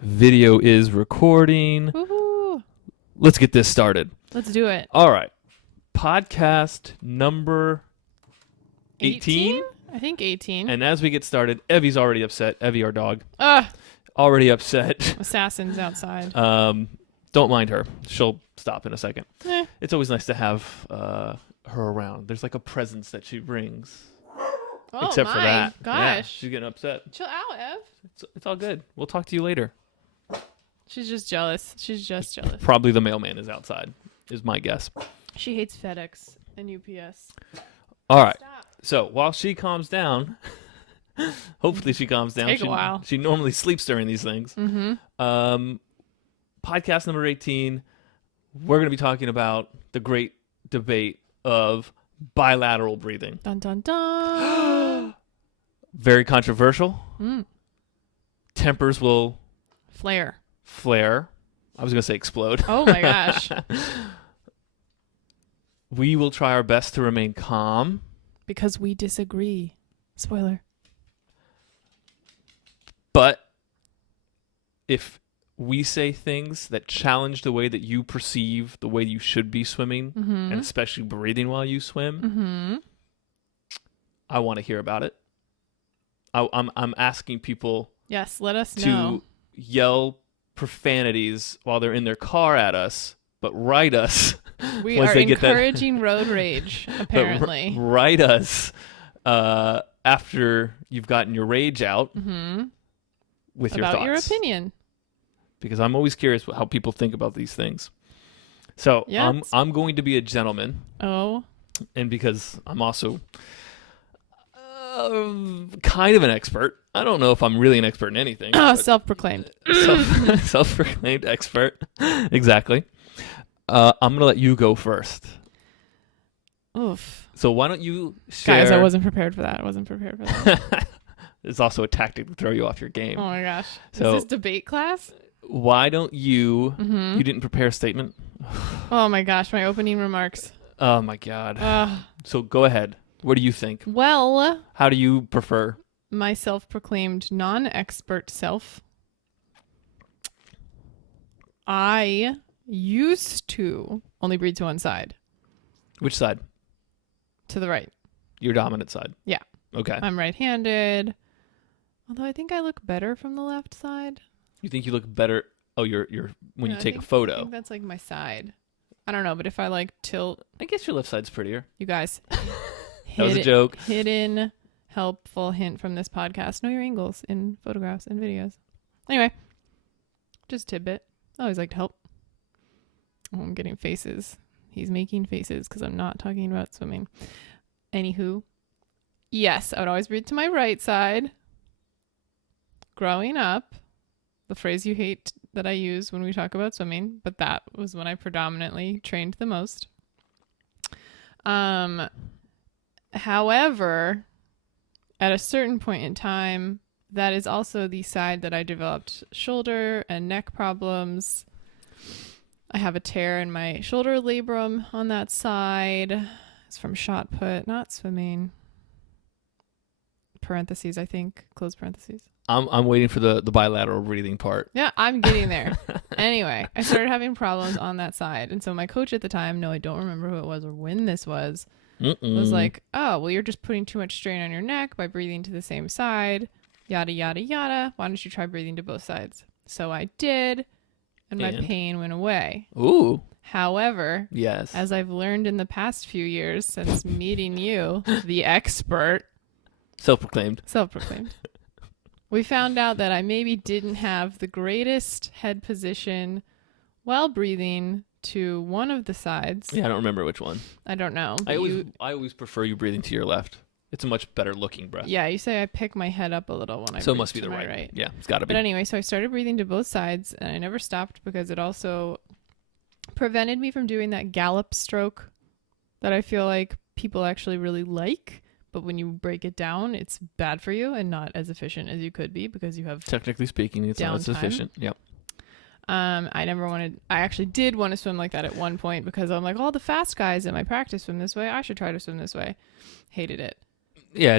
Video is recording. Woohoo! Let's get this started. Let's do it. All right. Podcast number 18? I think 18. And as we get started, Evie's already upset. Evie, our dog, Ugh! already upset. Assassins outside. Don't mind her. She'll stop in a second. Eh. It's always nice to have her around. There's like a presence that she brings. Oh Except my for that. gosh. Yeah, she's getting upset. Chill out, Ev. It's all good. We'll talk to you later. She's just jealous. She's just jealous. Probably the mailman is outside, is my guess. She hates FedEx and UPS. All right. Stop. So while she calms down, hopefully she calms down. Take a while. She normally sleeps during these things. Mm-hmm. Podcast number 18, we're going to be talking about the great debate of bilateral breathing. Dun dun dun. Very controversial. Mm. Tempers will Flare. flare. I was going to say explode. Oh my gosh. We will try our best to remain calm. Because we disagree. Spoiler. But if we say things that challenge the way that you perceive the way you should be swimming, and especially breathing while you swim, I want to hear about it. I'm asking people Yes, let us to know. yell profanities while they're in their car at us, but write us. We once are they get that- encouraging road rage, apparently. Write us after you've gotten your rage out with your About thoughts. your opinion. Because I'm always curious how people think about these things. So Yeah, I'm going to be a gentleman, Oh. and because I'm also kind of an expert. I don't know if I'm really an expert in anything. but Self-proclaimed. self-proclaimed expert. Exactly. I'm going to let you go first. Oof. So why don't you share... Guys, I wasn't prepared for that. It's also a tactic to throw you off your game. Oh my gosh. So- Is this debate class? Why don't you... Mm-hmm. You didn't prepare a statement? Oh my gosh, my opening remarks. Oh my God. So go ahead. What do you think? Well, How do you prefer? my self-proclaimed non-expert self. I used to only breathe to one side, Which side? to the right. Your dominant side? Yeah. Okay. I'm right-handed. Although I think I look better from the left side. You think you look better? Oh, you're when Yeah, you I take a think- I photo. think that's like my side. I don't know, but if I like tilt, I guess your left side's prettier. you guys. That was a joke. Hidden helpful hint from this podcast. Know your angles in photographs and videos. Anyway, just a tidbit. I always like to help. Oh, I'm getting faces. He's making faces because I'm not talking about swimming. Anywho, yes, I would always breathe to my right side. Growing up, the phrase you hate that I use when we talk about swimming, but that was when I predominantly trained the most. However, at a certain point in time, that is also the side that I developed shoulder and neck problems. I have a tear in my shoulder labrum on that side. It's from shot put, not swimming. Parentheses, I think. Close parentheses. I'm waiting for the bilateral breathing part. Yeah, I'm getting there. Anyway, I started having problems on that side. And so my coach at the time, no, I don't remember who it was or when this was like, oh, well, you're just putting too much strain on your neck by breathing to the same side, yada, yada, yada. Why don't you try breathing to both sides? So I did, and my pain went away. Ooh. However, Yes. as I've learned in the past few years since meeting you, the expert, Self-proclaimed. we found out that I maybe didn't have the greatest head position while breathing to one of the sides. Yeah, I don't remember which one. I don't know. I always prefer you breathing to your left. It's a much better looking breath. Yeah, you say I pick my head up a little when I So it breathe must be to the my right. Yeah, it's got to be. But anyway, so I started breathing to both sides, and I never stopped because it also prevented me from doing that gallop stroke that I feel like people actually really like. But when you break it down, it's bad for you and not as efficient as you could be because you have Technically speaking, it's not as downtime. efficient. Yep. I actually did want to swim like that at one point because I'm like, all the fast guys in my practice swim this way. I should try to swim this way. Hated it. Yeah,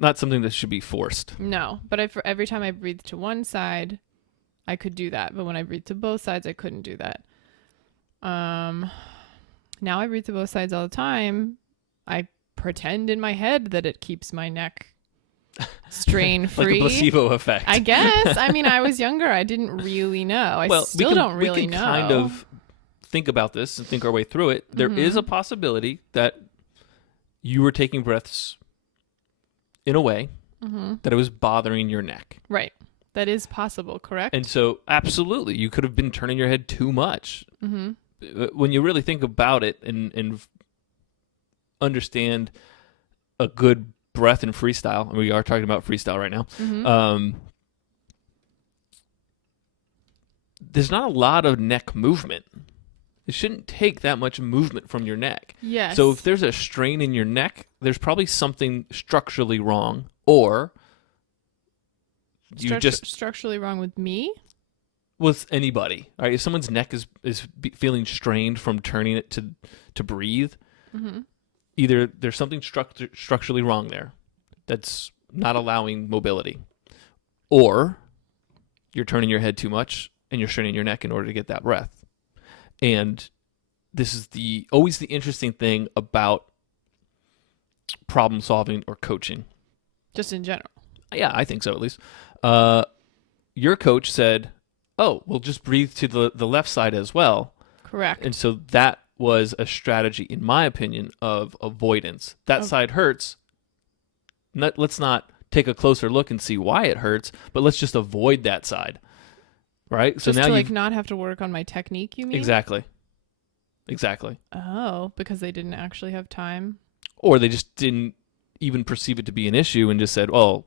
not something that should be forced. No, but every time I breathed to one side, I could do that. But when I breathed to both sides, I couldn't do that. Now I breathe to both sides all the time. I pretend in my head that it keeps my neck strain free. Like a placebo effect. I guess. I mean, I was younger. I didn't really know. I still don't really know. We can kind of think about this and think our way through it. There is a possibility that you were taking breaths in a way that it was bothering your neck. Right. That is possible, correct? And so, absolutely, you could have been turning your head too much. When you really think about it and understand a good breath in freestyle, and we are talking about freestyle right now, there's not a lot of neck movement. It shouldn't take that much movement from your neck. Yes. So if there's a strain in your neck, there's probably something structurally wrong, or you just structurally wrong with me. With anybody, right? If someone's neck is feeling strained from turning it to breathe, either there's something structurally wrong there that's not allowing mobility, or you're turning your head too much and you're straining your neck in order to get that breath. And this is always the interesting thing about problem solving or coaching. Just in general. Yeah, I think so, at least. Your coach said, oh, we'll just breathe to the left side as well. Correct. And so that was a strategy, in my opinion, of avoidance. That side hurts. Let's not take a closer look and see why it hurts, but let's just avoid that side. Right? Just so now to not have to work on my technique, you mean? Exactly. Oh, because they didn't actually have time? Or they just didn't even perceive it to be an issue and just said, oh,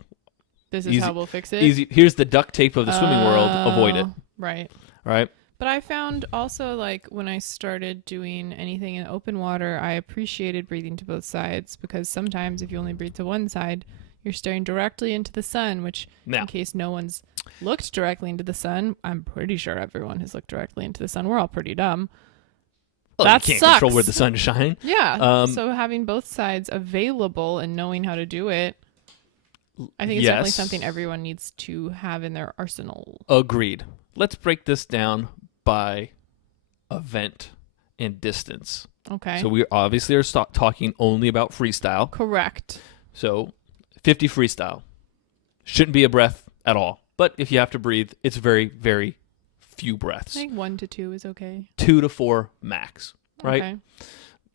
this is how we'll fix it? Easy. Here's the duct tape of the swimming world. Avoid it. Right. Right? But I found also, like, when I started doing anything in open water, I appreciated breathing to both sides, because sometimes if you only breathe to one side, you're staring directly into the sun, which, in case no one's looked directly into the sun, I'm pretty sure everyone has looked directly into the sun. We're all pretty dumb. Well, that you can't sucks. control where the sun shines. Yeah. So having both sides available and knowing how to do it, I think it's definitely something everyone needs to have in their arsenal. Agreed. Let's break this down by event and distance. Okay. So we obviously are talking only about freestyle. Correct. So 50 freestyle. Shouldn't be a breath at all. But if you have to breathe, it's very, very few breaths. I think 1 to 2 is okay. 2 to 4 max, right? Okay.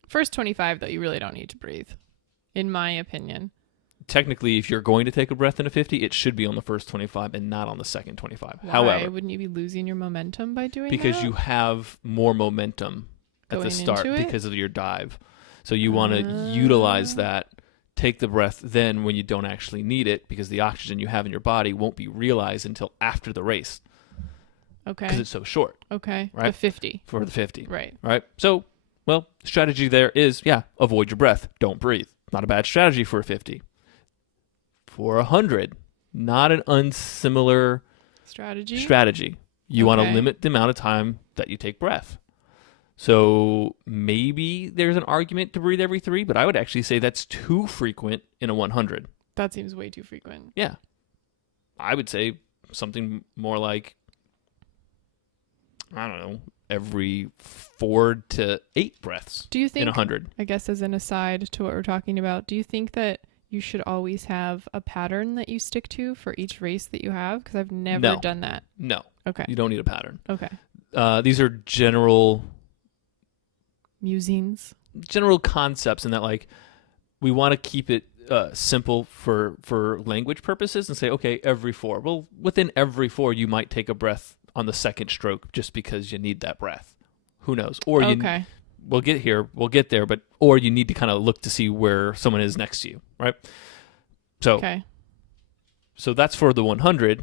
First 25, though, you really don't need to breathe, in my opinion. Technically, if you're going to take a breath in a 50, it should be on the first 25 and not on the second 25. Why? However, Wouldn't you be losing your momentum by doing because that? you have more momentum at the start because of your dive. So you want to utilize that, take the breath then when you don't actually need it, because the oxygen you have in your body won't be realized until after the race. Okay. Because it's so short. Okay. Right? The 50. For the 50. Right. Right? So, well, strategy there is, avoid your breath. Don't breathe. Not a bad strategy for a 50. For 100, not an unsimilar strategy. You want to limit the amount of time that you take breath. So maybe there's an argument to breathe every 3, but I would actually say that's too frequent in a 100. That seems way too frequent. Yeah. I would say something more like, I don't know, every 4 to 8 breaths. Do you think, in 100? I guess as an aside to what we're talking about, do you think that you should always have a pattern that you stick to for each race that you have? Because I've never done that. No. Okay. You don't need a pattern. Okay. These are general concepts in that, like, we want to keep it simple for language purposes and say, okay, every 4. Well, within every 4, you might take a breath on the second stroke just because you need that breath. Who knows? Or we'll get there, or you need to kind of look to see where someone is next to you, right? So that's for the 100.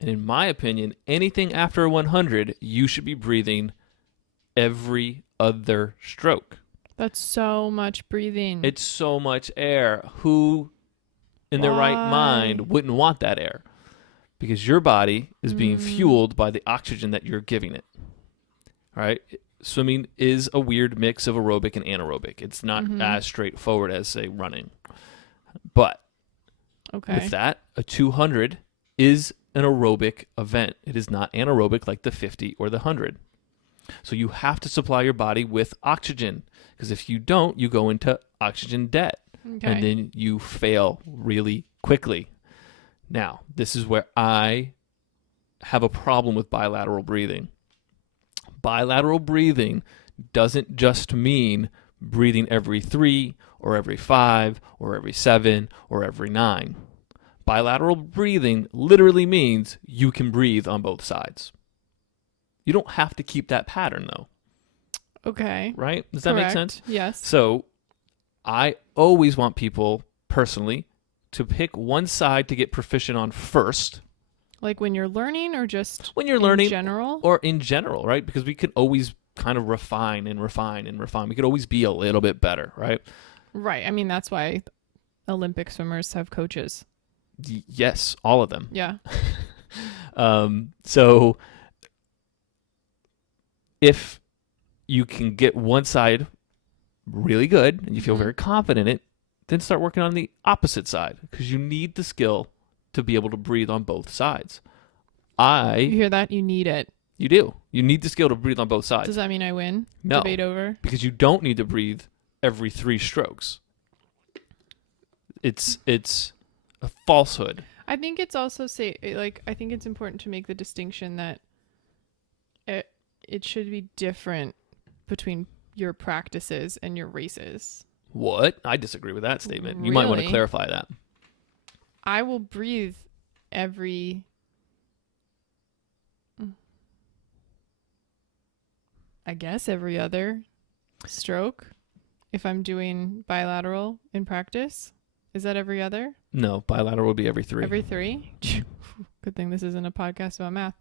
And in my opinion, anything after 100, you should be breathing every other stroke. That's so much breathing. It's so much air. Who in their right mind wouldn't want that air? Because your body is being fueled by the oxygen that you're giving it. All right? Swimming is a weird mix of aerobic and anaerobic. It's not as straightforward as, say, running. But Okay. With that, a 200 is an aerobic event. It is not anaerobic like the 50 or the 100. So you have to supply your body with oxygen, because if you don't, you go into oxygen debt, Okay. and then you fail really quickly. Now, this is where I have a problem with bilateral breathing. Bilateral breathing doesn't just mean breathing every 3 or every 5 or every 7 or every 9. Bilateral breathing literally means you can breathe on both sides. You don't have to keep that pattern, though. Okay. Right? Does that make sense? Yes. So I always want people, personally, to pick one side to get proficient on first. Like when you're learning, or just when you're learning, in general? Or in general, right? Because we can always kind of refine and refine and refine. We could always be a little bit better, right? Right. I mean, that's why Olympic swimmers have coaches. Yes, all of them. Yeah. So if you can get one side really good and you feel very confident in it, then start working on the opposite side, because you need the skill to be able to breathe on both sides. You hear that? You need it. You do. You need the skill to breathe on both sides. Does that mean I win? No. Debate over? Because you don't need to breathe every 3 strokes. It's a falsehood. I think it's also I think it's important to make the distinction that it should be different between your practices and your races. What? I disagree with that statement. You might want to Really? clarify that. I will breathe every other stroke if I'm doing bilateral in practice. Is that every other? No, bilateral would be every 3. Every 3? Good thing this isn't a podcast about math.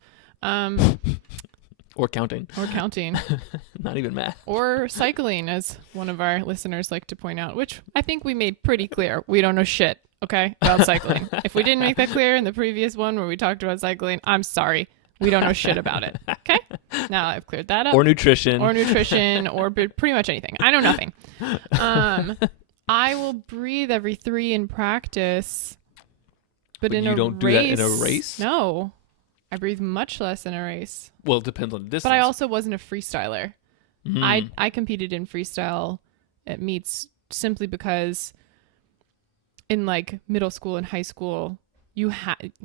Or counting. Or counting. Not even math. Or cycling, as one of our listeners like to point out, which I think we made pretty clear. We don't know shit, okay, about cycling. If we didn't make that clear in the previous one where we talked about cycling, I'm sorry. We don't know shit about it, okay? Now I've cleared that up. Or nutrition. Or pretty much anything. I know nothing. I will breathe every 3 in practice, but in you a don't do that in a race? No. I breathe much less in a race. Well, it depends on the distance. But I also wasn't a freestyler. Mm. I competed in freestyle at meets simply because in like middle school and high school, you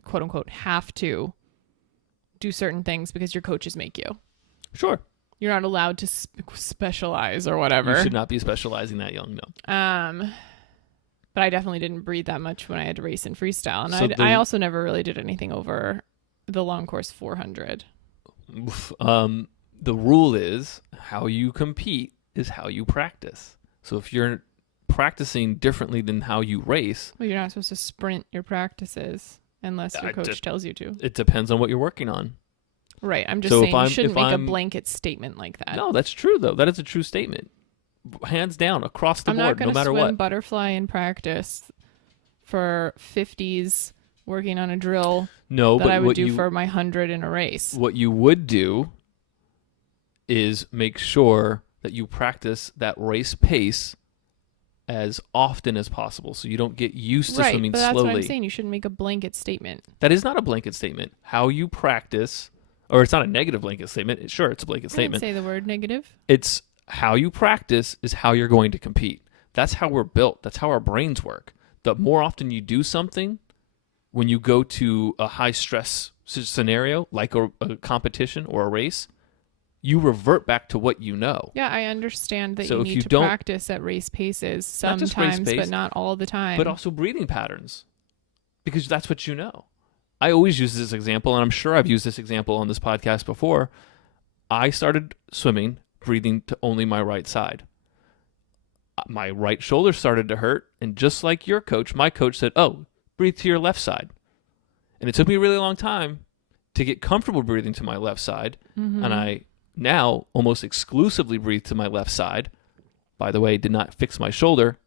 quote unquote have to do certain things because your coaches make you. Sure. You're not allowed to specialize or whatever. You should not be specializing that young, no. But I definitely didn't breathe that much when I had to race in freestyle. And So I also never really did anything over the long course 400. The rule is how you compete is how you practice. So if you're practicing differently than how you race, Well, you're not supposed to sprint your practices unless your coach tells you to. it depends on what you're working on. Right. I'm just So saying you shouldn't make a blanket statement like that. No, that's true, though. That is a true statement. Hands down, across the I'm board, not no matter going to swim what. butterfly in practice for 50s working on a drill No, that but I would what do you, for my 100 in a race. what you would do is make sure that you practice that race pace as often as possible, so you don't get used to Right, swimming but that's slowly. what I'm saying. You shouldn't make a blanket statement. That is not a blanket statement. How you practice, or it's not a negative blanket statement. Sure, it's a blanket I didn't statement. say the word negative. It's how you practice is how you're going to compete. That's how we're built. That's how our brains work. The more often you do something, when you go to a high stress scenario, like a competition or a race, you revert back to what you know. Yeah, I understand that So you if need you to don't- practice at race paces Not just race sometimes, pace, but not all the time. But also breathing patterns, because that's what you know. I always use this example, and I'm sure I've used this example on this podcast before. I started swimming breathing to only my right side. My right shoulder started to hurt, and just like your coach, my coach said, "Oh, breathe to your left side." And it took me a really long time to get comfortable breathing to my left side, and I now almost exclusively breathe to my left side. By the way, did not fix my shoulder.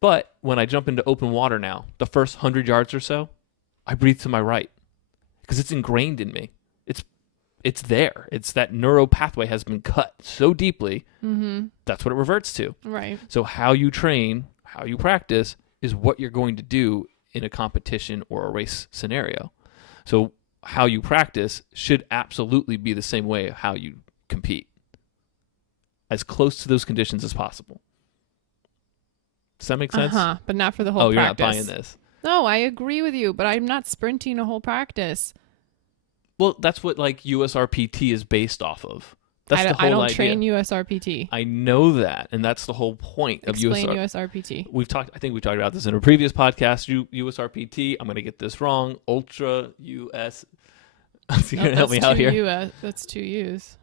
But when I jump into open water now, the first 100 yards or so, I breathe to my right because it's ingrained in me. It's there. It's that neural pathway has been cut so deeply. That's what it reverts to. Right. So how you train, how you practice is what you're going to do in a competition or a race scenario. So how you practice should absolutely be the same way how you compete, as close to those conditions as possible. Does that make sense? But not for the whole practice. You're not buying this. No, I agree with you, but I'm not sprinting a whole practice. Well, that's what like USRPT is based off of. That's the whole idea. I don't train USRPT. I know that, and that's the whole point of Explain USRPT. I think we talked about this in a previous podcast. USRPT. I'm going to get this wrong. Ultra US. You're going to help me out here. That's 2 U's.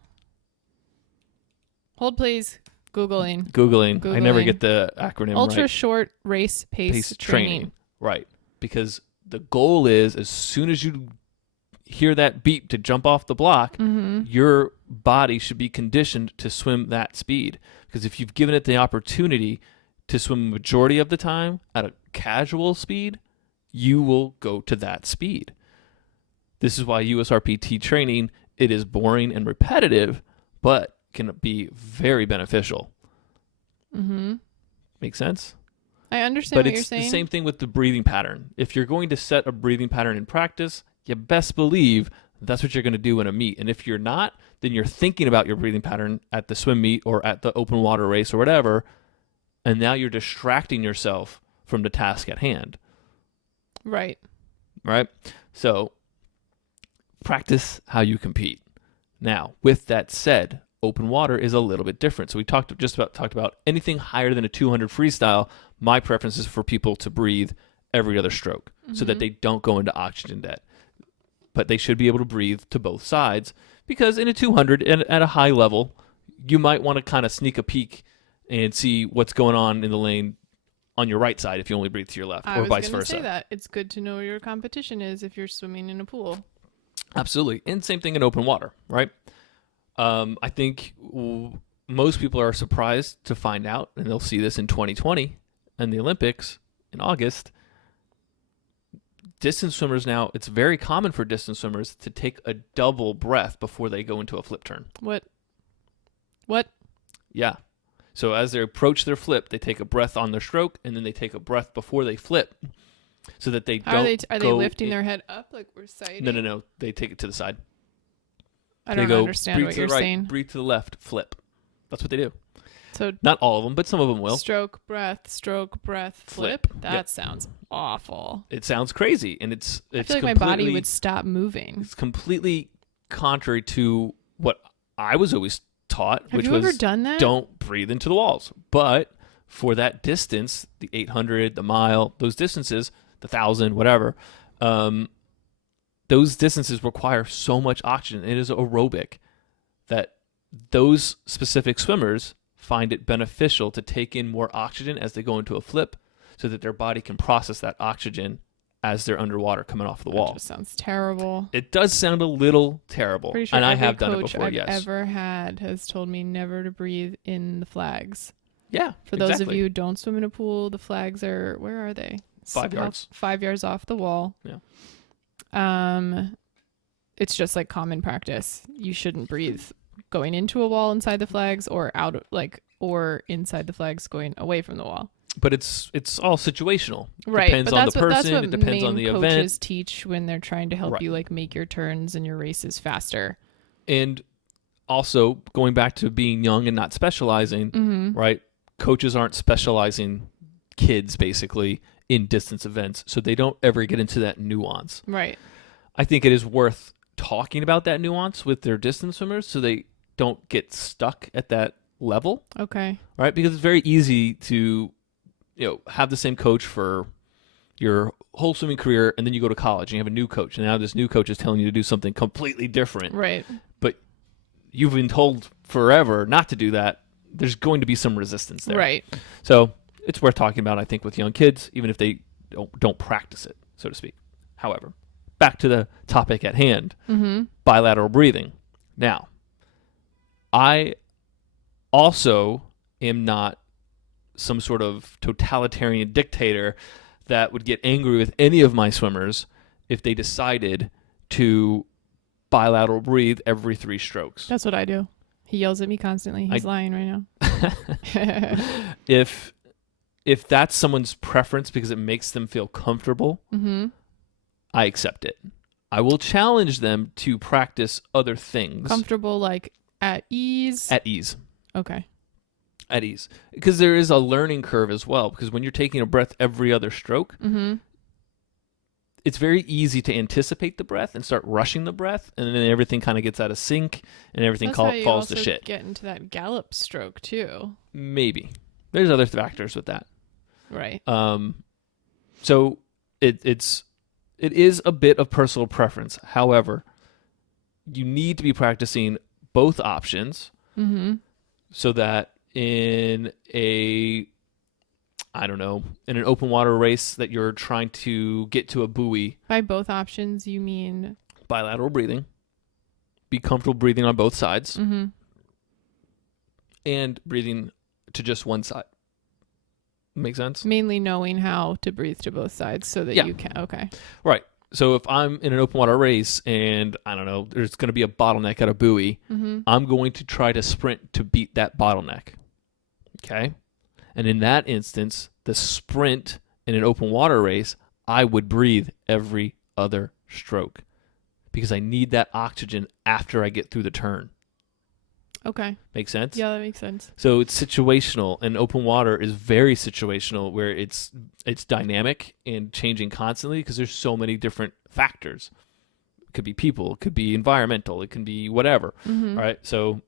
Hold, please. Googling. I never get the acronym Ultra right. Short Race Pace Training. Right. Because the goal is, as soon as you hear that beep to jump off the block, your body should be conditioned to swim that speed. Because if you've given it the opportunity to swim a majority of the time at a casual speed, you will go to that speed. This is why USRPT training, it is boring and repetitive, but can be very beneficial. Make sense? I understand what you're saying. But it's the same thing with the breathing pattern. If you're going to set a breathing pattern in practice, you best believe that's what you're going to do in a meet. And if you're not, then you're thinking about your breathing pattern at the swim meet or at the open water race or whatever, and now you're distracting yourself from the task at hand. Right. So practice how you compete. Now, with that said, open water is a little bit different. So we talked about anything higher than a 200 freestyle. My preference is for people to breathe every other stroke so that they don't go into oxygen debt. But they should be able to breathe to both sides, because in a 200 and at a high level, you might want to kind of sneak a peek and see what's going on in the lane on your right side if you only breathe to your left, or vice versa. I was going to say that. It's good to know where your competition is if you're swimming in a pool. Absolutely. And same thing in open water, right? I think most people are surprised to find out, and they'll see this in 2020 and the Olympics in August. Distance swimmers now, it's very common for distance swimmers to take a double breath before they go into a flip turn. What? Yeah. So as they approach their flip, they take a breath on their stroke, and then they take a breath before they flip, so that they don't. Are they lifting their head up like we're sighting? No. They take it to the side. I don't understand what you're saying. Breathe to the left, flip. That's what they do. So not all of them, but some of them will. Stroke, breath, flip. That sounds awful. It sounds crazy, and it's I feel like my body would stop moving. It's completely contrary to what I was always taught, Have you ever done that? Don't breathe into the walls. But for that distance, the 800, the mile, those distances, the 1,000, whatever, those distances require so much oxygen. It is aerobic that those specific swimmers find it beneficial to take in more oxygen as they go into a flip, so that their body can process that oxygen as they're underwater coming off the wall. That just sounds terrible. It does sound a little terrible. Pretty sure and I have done it before, I've yes. ever had has told me never to breathe in the flags. Yeah, For those of you who don't swim in a pool, the flags are, where are they? 5 yards. 5 yards off the wall. Yeah. It's just like common practice. You shouldn't breathe going into a wall inside the flags, or out or inside the flags going away from the wall. But it's all situational. Right. Depends on the person. That's what it depends on the event. Coaches teach when they're trying to help you make your turns and your races faster. And also going back to being young and not specializing, right? Coaches aren't specializing kids basically in distance events, so they don't ever get into that nuance. Right. I think it is worth talking about that nuance with their distance swimmers so they don't get stuck at that level. Okay. Right? Because it's very easy to have the same coach for your whole swimming career, and then you go to college and you have a new coach, and now this new coach is telling you to do something completely different. Right. But you've been told forever not to do that. There's going to be some resistance there. Right. So it's worth talking about, I think, with young kids, even if they don't practice it, so to speak. However, back to the topic at hand, bilateral breathing. Now, I also am not some sort of totalitarian dictator that would get angry with any of my swimmers if they decided to bilateral breathe every 3 strokes. That's what I do. He yells at me constantly. He's lying right now. If if that's someone's preference because it makes them feel comfortable, I accept it. I will challenge them to practice other things. Comfortable, like at ease? At ease. Okay. At ease. Because there is a learning curve as well. Because when you're taking a breath every other stroke, it's very easy to anticipate the breath and start rushing the breath, and then everything kind of gets out of sync and everything falls to shit. Get into that gallop stroke too. Maybe there's other factors with that, right? So it is a bit of personal preference. However, you need to be practicing both options so that in an open water race that you're trying to get to a buoy. By both options, you mean? Bilateral breathing. Be comfortable breathing on both sides. And breathing to just one side. Make sense? Mainly knowing how to breathe to both sides so that you can. Okay. Right. So if I'm in an open water race and, I don't know, there's going to be a bottleneck at a buoy, I'm going to try to sprint to beat that bottleneck. Okay? And in that instance, the sprint in an open water race, I would breathe every other stroke because I need that oxygen after I get through the turn. Okay. Make sense? Yeah, that makes sense. So it's situational, and open water is very situational where it's dynamic and changing constantly because there's so many different factors. It could be people, it could be environmental, it can be whatever. All right? So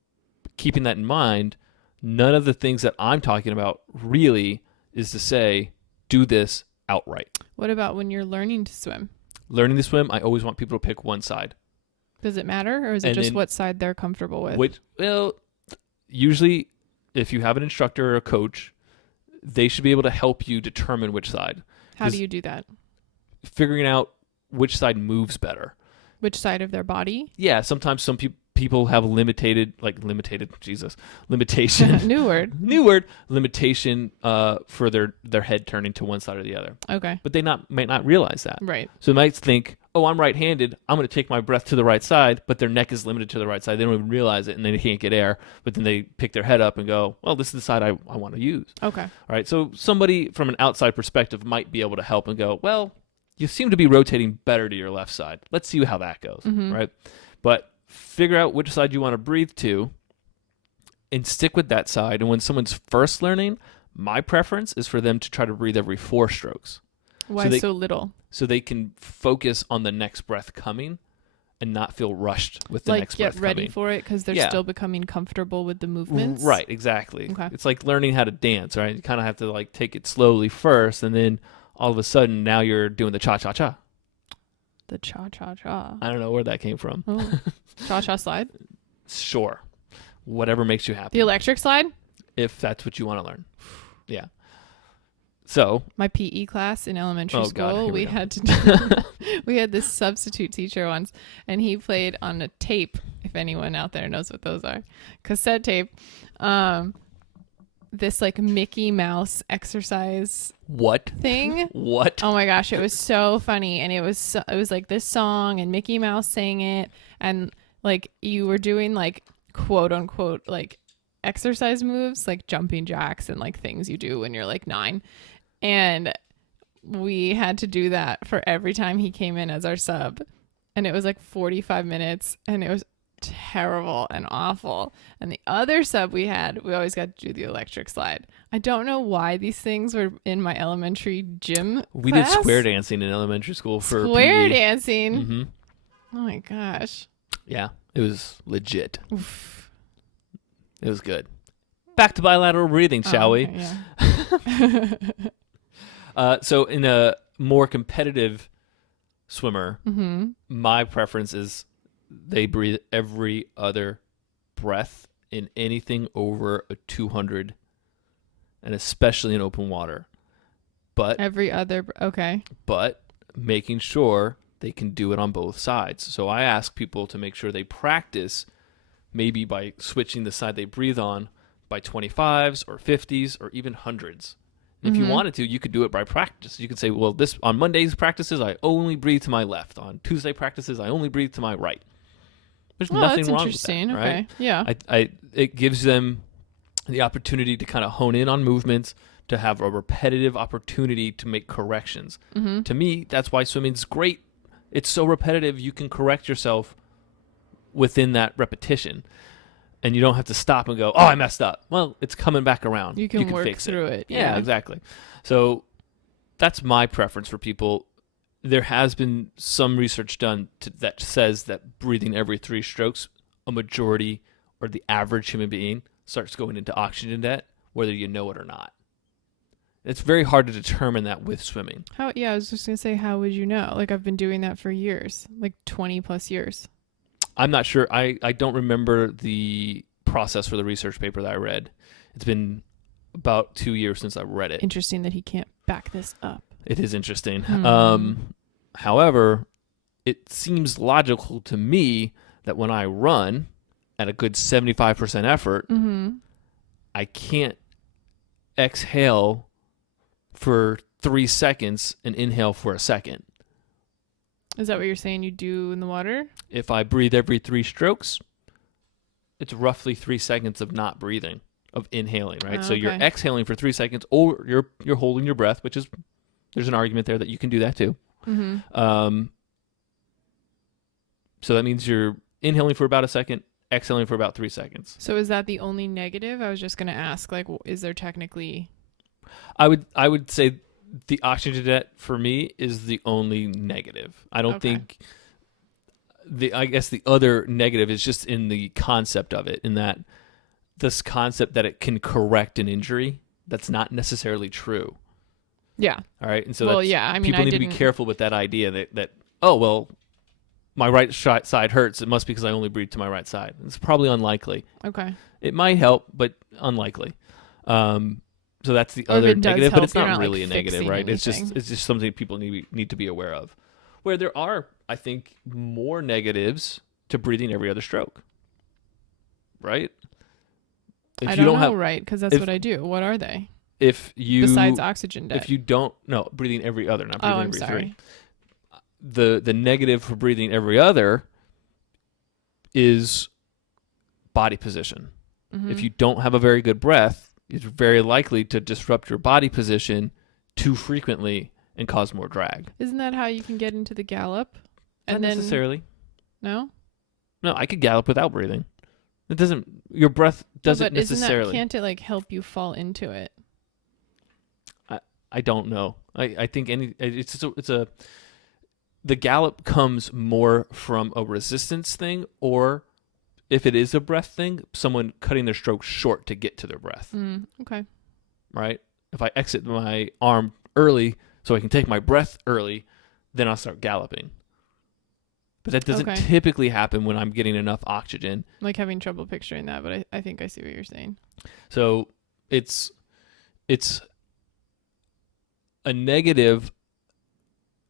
keeping that in mind, none of the things that I'm talking about really is to say, do this outright. What about when you're learning to swim? Learning to swim, I always want people to pick one side. Does it matter, or is it just what side they're comfortable with? Well, usually if you have an instructor or a coach, they should be able to help you determine which side. How do you do that? Figuring out which side moves better. Which side of their body? Yeah, sometimes some people have limitation. New word. Limitation for their head turning to one side or the other. Okay. But they might not realize that. Right. So they might think, oh, I'm right-handed. I'm going to take my breath to the right side, but their neck is limited to the right side. They don't even realize it, and they can't get air. But then they pick their head up and go, well, this is the side I want to use. Okay. All right. So somebody from an outside perspective might be able to help and go, well, you seem to be rotating better to your left side. Let's see how that goes. Right. But figure out which side you want to breathe to and stick with that side. And when someone's first learning, my preference is for them to try to breathe every 4 strokes. Why so little? So they can focus on the next breath coming and not feel rushed with the next breath coming. Like get ready for it because they're still becoming comfortable with the movements? Right, exactly. Okay. It's like learning how to dance, right? You kind of have to like take it slowly first, and then all of a sudden now you're doing the cha-cha-cha. The cha-cha-cha. I don't know where that came from. Oh. Cha-cha slide? Sure. Whatever makes you happy. The electric slide? If that's what you want to learn. Yeah. So my PE class in elementary school, we had to we had this substitute teacher once, and he played on a tape, if anyone out there knows what those are, cassette tape, this like Mickey Mouse exercise thing. What? Oh my gosh, it was so funny. And it was like this song, and Mickey Mouse sang it, and like you were doing like quote unquote like exercise moves, like jumping jacks and like things you do when you're like 9. And we had to do that for every time he came in as our sub. And it was like 45 minutes, and it was terrible and awful. And the other sub we always got to do the electric slide. I don't know why these things were in my elementary gym We class. did square dancing in elementary school for square PE. dancing. Oh my gosh. Yeah, it was legit. Oof. It was good. Back to bilateral breathing, shall we? Okay, yeah. So in a more competitive swimmer, my preference is they breathe every other breath in anything over a 200, and especially in open water. But but making sure they can do it on both sides. So I ask people to make sure they practice, maybe by switching the side they breathe on by 25s or 50s or even hundreds. If you wanted to, you could do it by practice. You could say, well, this on Monday's practices, I only breathe to my left. On Tuesday practices, I only breathe to my right. There's nothing wrong with that, right? Yeah. It gives them the opportunity to kind of hone in on movements, to have a repetitive opportunity to make corrections. To me, that's why swimming's great. It's so repetitive, you can correct yourself within that repetition. And you don't have to stop and go, oh, I messed up. Well, it's coming back around. You can work fix through it. Yeah, exactly. So that's my preference for people. There has been some research done that says that breathing every 3 strokes, a majority or the average human being starts going into oxygen debt, whether you know it or not. It's very hard to determine that with swimming. I was just going to say, how would you know? Like, I've been doing that for years, like 20 plus years. I'm not sure. I don't remember the process for the research paper that I read. It's been about 2 years since I read it. Interesting that he can't back this up. It is interesting. However, it seems logical to me that when I run at a good 75% effort, I can't exhale for 3 seconds and inhale for a second. Is that what you're saying you do in the water? If I breathe every 3 strokes, it's roughly 3 seconds of not breathing, of inhaling, right? Oh, so you're okay. exhaling for 3 seconds, or you're holding your breath, which is, there's an argument there that you can do that too. So that means you're inhaling for about a second, exhaling for about 3 seconds. So is that the only negative? I was just going to ask, like, is there technically... I would say the oxygen debt for me is the only negative. I don't think I guess the other negative is just in the concept of it, in that this concept that it can correct an injury, that's not necessarily true. Yeah. All right. And so people need to be careful with that idea that oh, well, my right side hurts. It must be because I only breathe to my right side. It's probably unlikely. Okay. It might help, but unlikely. So that's the other negative, but it's not really a negative, right? Anything. It's just something people need to be aware of. Where there are, I think, more negatives to breathing every other stroke, right? If I you don't know, have, right? Because that's what I do. What are they? If you besides oxygen debt. If you don't, no, breathing every other, not breathing every sorry. 3. The negative for breathing every other is body position. If you don't have a very good breath, it's very likely to disrupt your body position too frequently and cause more drag. Isn't that how you can get into the gallop? Not necessarily. No? No, I could gallop without breathing. It doesn't. Your breath doesn't necessarily. Can't it like help you fall into it? I don't know. I think the gallop comes more from a resistance thing, or if it is a breath thing, someone cutting their stroke short to get to their breath. Okay. Right? If I exit my arm early so I can take my breath early, then I'll start galloping. But that doesn't typically happen when I'm getting enough oxygen. Like having trouble picturing that, but I think I see what you're saying. So it's a negative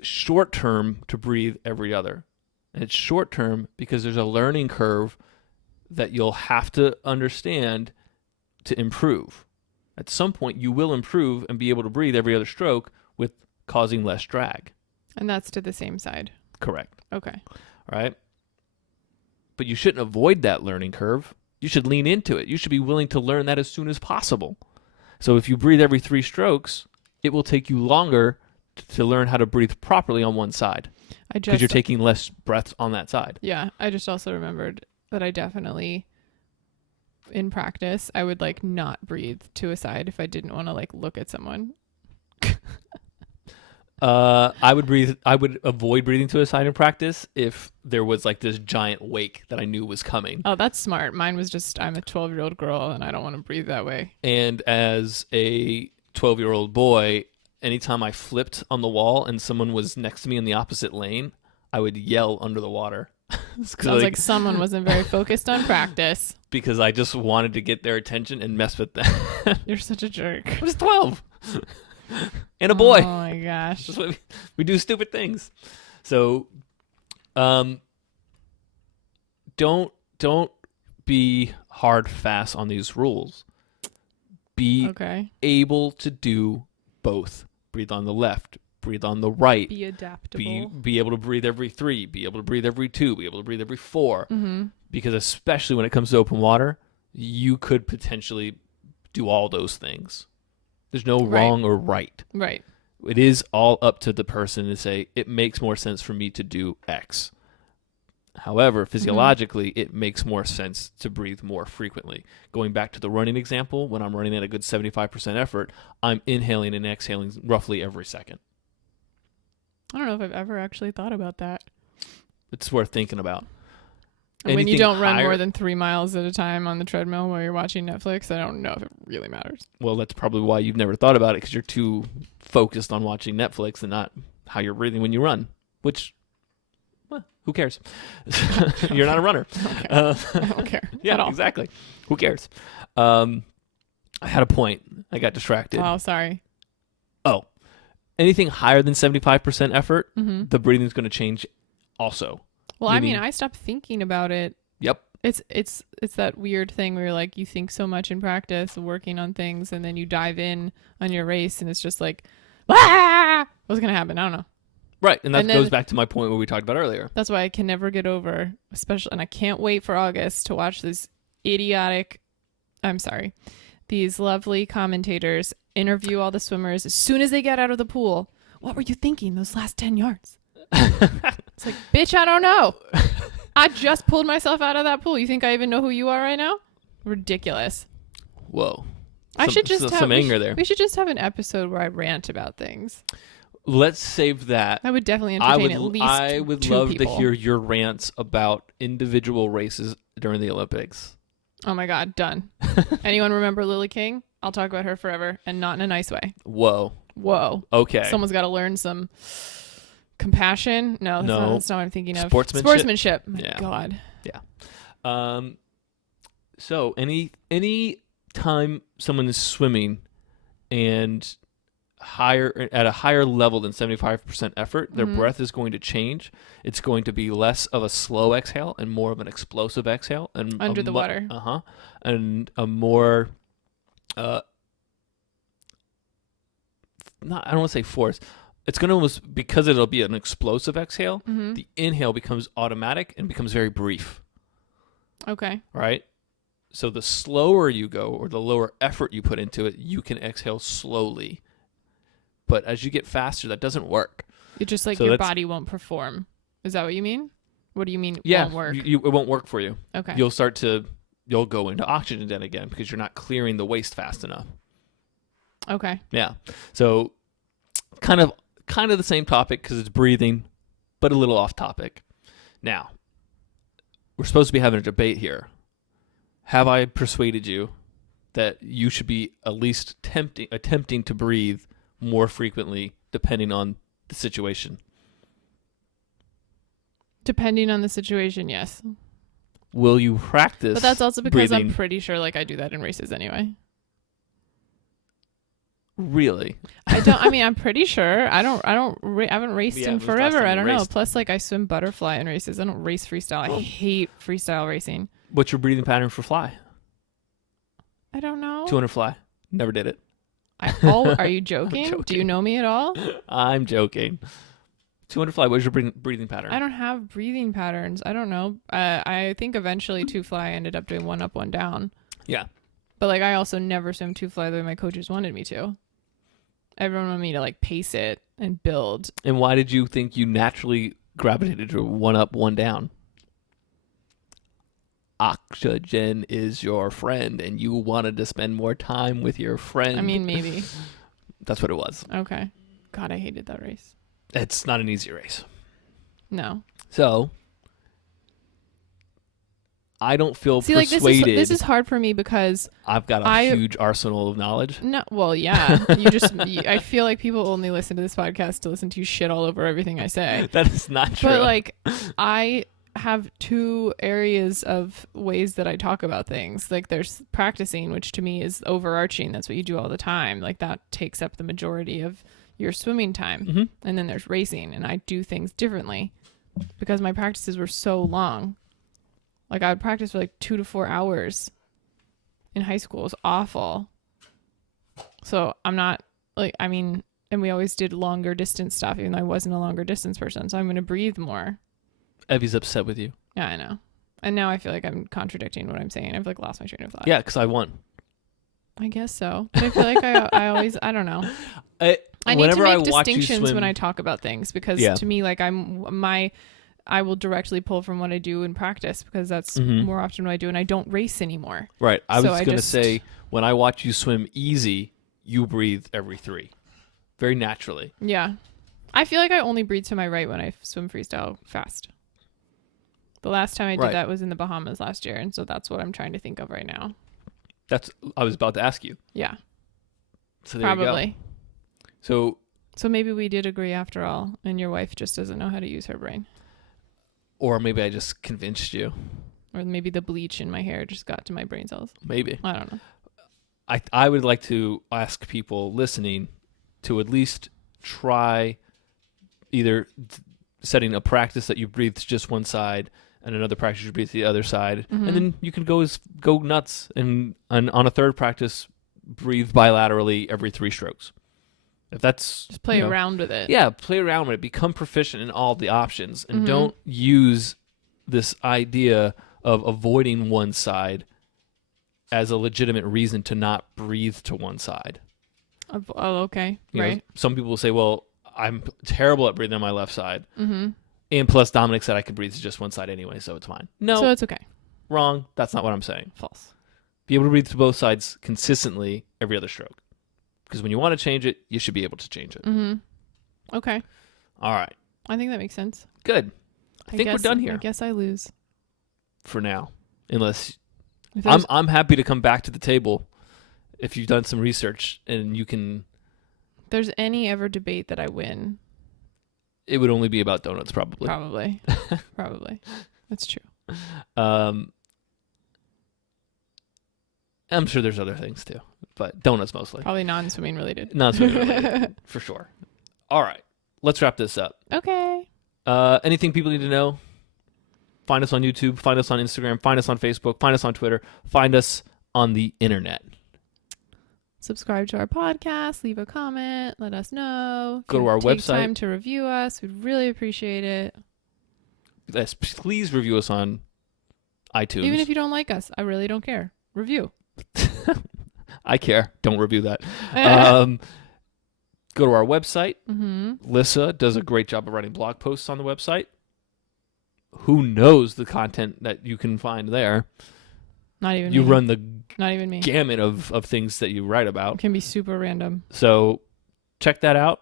short term to breathe every other. And it's short term because there's a learning curve that you'll have to understand to improve. At some point, you will improve and be able to breathe every other stroke with causing less drag. And that's to the same side. Correct. Okay. All right. But you shouldn't avoid that learning curve. You should lean into it. You should be willing to learn that as soon as possible. So if you breathe every 3 strokes, it will take you longer to learn how to breathe properly on one side. Because you're taking less breaths on that side. Yeah. I just also remembered that I definitely, in practice, I would like not breathe to a side if I didn't want to like look at someone. I would avoid breathing to a side in practice if there was like this giant wake that I knew was coming. Oh, that's smart. Mine was just, I'm a 12-year-old girl and I don't want to breathe that way. And as a 12-year-old boy, anytime I flipped on the wall and someone was next to me in the opposite lane, I would yell under the water. Sounds like someone wasn't very focused on practice. Because I just wanted to get their attention and mess with them. You're such a jerk. I was 12. And a boy. Oh my gosh. That's what we do stupid things. So don't be hard fast on these rules. Be able to do both. Breathe on the left, breathe on the right. Be adaptable. Be able to breathe every 3, be able to breathe every 2, be able to breathe every 4. Because especially when it comes to open water, you could potentially do all those things. There's no wrong or right. Right. It is all up to the person to say, it makes more sense for me to do X. However, physiologically, it makes more sense to breathe more frequently. Going back to the running example, when I'm running at a good 75% effort, I'm inhaling and exhaling roughly every second. I don't know if I've ever actually thought about that. It's worth thinking about. And when you Anything don't run higher- more than 3 miles at a time on the treadmill while you're watching Netflix, I don't know if it really matters. Well, that's probably why you've never thought about it, because you're too focused on watching Netflix and not how you're breathing when you run, which, well, who cares? You're not a runner. I don't care. Yeah, at all. exactly. Who cares? I had a point. I got distracted. Oh, sorry. Oh, anything higher than 75% effort, Mm-hmm. the breathing is going to change also. Well, I mean, Meaning- I stopped thinking about it. Yep. It's that weird thing where you're like, you think so much in practice, working on things, and then you dive in on your race, and it's just like, ah! What's going to happen? I don't know. Right. And that And then- goes back to my point where we talked about earlier. That's why I can never get over, especially, and I can't wait for August to watch this these lovely commentators interview all the swimmers as soon as they get out of the pool. What were you thinking those last 10 yards? It's like, bitch, I don't know. I just pulled myself out of that pool. You think I even know who you are right now? Ridiculous. Whoa. I should just have some anger there. We should just have an episode where I rant about things. Let's save that. That would definitely entertain at least I would two love people. to hear your rants about individual races during the Olympics. Oh my God, done. Anyone remember Lily King? I'll talk about her forever, and not in a nice way. Whoa. Whoa. Okay. Someone's got to learn some compassion. No, that's not what I'm thinking of. Sportsmanship? Sportsmanship. My Yeah. God. So any time someone is swimming and at a higher level than 75% effort, their breath is going to change. It's going to be less of a slow exhale and more of an explosive exhale, and Under the water. And a more I don't want to say force. It's going to almost, because it'll be an explosive exhale, the inhale becomes automatic and becomes very brief. Okay. Right? So the slower you go, or the lower effort you put into it, you can exhale slowly. But as you get faster, that doesn't work. It's just like So your that's- body won't perform. Is that what you mean? What do you mean Yeah, won't work? it won't work for you. Okay. You'll go into oxygen debt again because you're not clearing the waste fast enough. Okay. Yeah. So kind of the same topic because it's breathing, but a little off topic. Now, we're supposed to be having a debate here. Have I persuaded you that you should be at least attempting to breathe more frequently depending on the situation? Depending on the situation, yes. Will you practice? But that's also because breathing? I'm pretty sure like I do that in races anyway. Really? I'm pretty sure. I haven't raced Yeah, in it was last forever. time I you don't know. raced. Plus, like, I swim butterfly in races. I don't race freestyle. I hate freestyle racing. What's your breathing pattern for fly? I don't know. 200 fly. Never did it. Are you joking? Do you joking. know me at all? I'm joking. 200 fly. What's your breathing pattern? I don't have breathing patterns. I don't know. I think eventually two fly I ended up doing one up, one down. Yeah. But like I also never swim two fly the way my coaches wanted me to. Everyone wanted me to like pace it and build. And why did you think you naturally gravitated to one up, one down? Oxygen is your friend, and you wanted to spend more time with your friend. I mean, maybe. That's what it was. Okay. God, I hated that race. It's not an easy race. No. So, I don't feel See, like persuaded. this is hard for me because I've got a huge arsenal of knowledge. no, well, yeah, I feel like people only listen to this podcast to listen to you shit all over everything I say. That is not true. But like, I have two areas of ways that I talk about things. Like, there's practicing, which to me is overarching. That's what you do all the time. Like, that takes up the majority of your swimming time. Mm-hmm. And then there's racing, and I do things differently because my practices were so long. Like, I would practice for like 2 to 4 hours in high school. It was awful. So I'm not like, I mean, and we always did longer distance stuff, even though I wasn't a longer distance person. So I'm going to breathe more. Evie's upset with you. Yeah, I know. And now I feel like I'm contradicting what I'm saying. I've like lost my train of thought. Yeah, because I won. I guess so. But I feel like I always, I don't know. I need to Whenever I make watch you distinctions swim, when I talk about things because Yeah. to me, like I will directly pull from what I do in practice because that's Mhm. more often what I do, and I don't race anymore. right. I So was I going to just- say, when I watch you swim easy, you breathe every 3. Very naturally. Yeah. I feel like I only breathe to my right when I swim freestyle fast. The last time I did Right. that was in the Bahamas last year, and so that's what I'm trying to think of right now. I was about to ask you. Yeah, So there you go. probably. So, So maybe we did agree after all, and your wife just doesn't know how to use her brain. or maybe I just convinced you. Or maybe the bleach in my hair just got to my brain cells. Maybe. I don't know. I would like to ask people listening to at least try either setting a practice that you breathe to just one side and another practice you breathe to the other side. Mhm. And then you can go nuts and on a third practice breathe bilaterally every 3 strokes. If that's Just play around with it. Yeah, play around with it. Become proficient in all the options and Mhm. don't use this idea of avoiding one side as a legitimate reason to not breathe to one side. Oh, okay. You know, Right. some people will say, well, I'm terrible at breathing on my left side. Mm-hmm. And plus Dominic said I could breathe to just one side anyway, so it's fine. No, So it's okay. wrong. That's not what I'm saying. False. Be able to breathe to both sides consistently every other stroke. Because when you want to change it, you should be able to change it. Mm-hmm. Okay. All right. I think that makes sense. Good. I think we're done here I guess I lose. for now. Unless If there's- I'm happy to come back to the table if you've done some research and you can. if there's any ever debate that I win, It would only be about donuts, probably. probably. Probably. That's true. I'm sure there's other things too, but donuts mostly. Probably non-swimming related. Not swimming related, for sure. All right, let's wrap this up. Okay. Anything people need to know? Find us on YouTube. Find us on Instagram. Find us on Facebook. Find us on Twitter. Find us on the internet. Subscribe to our podcast. Leave a comment. Let us know. Go to our Take website. time to review us. We'd really appreciate it. Yes, please review us on iTunes. Even if you don't like us, I really don't care. Review. I care. Don't review that. Go to our website. Mm-hmm. Lissa does a great job of writing blog posts on the website. Who knows the content that you can find there? Not even You me. run the Not even me. gamut of things that you write about. It can be super random. So check that out.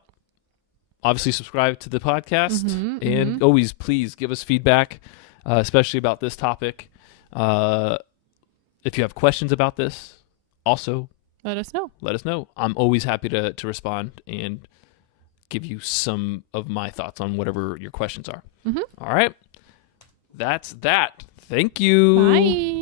Obviously, subscribe to the podcast. Mhm, And mhm. always, please give us feedback, especially about this topic. If you have questions about this, also Let us know. let us know. I'm always happy to respond and give you some of my thoughts on whatever your questions are. Mhm. All right. That's that. Thank you. Bye.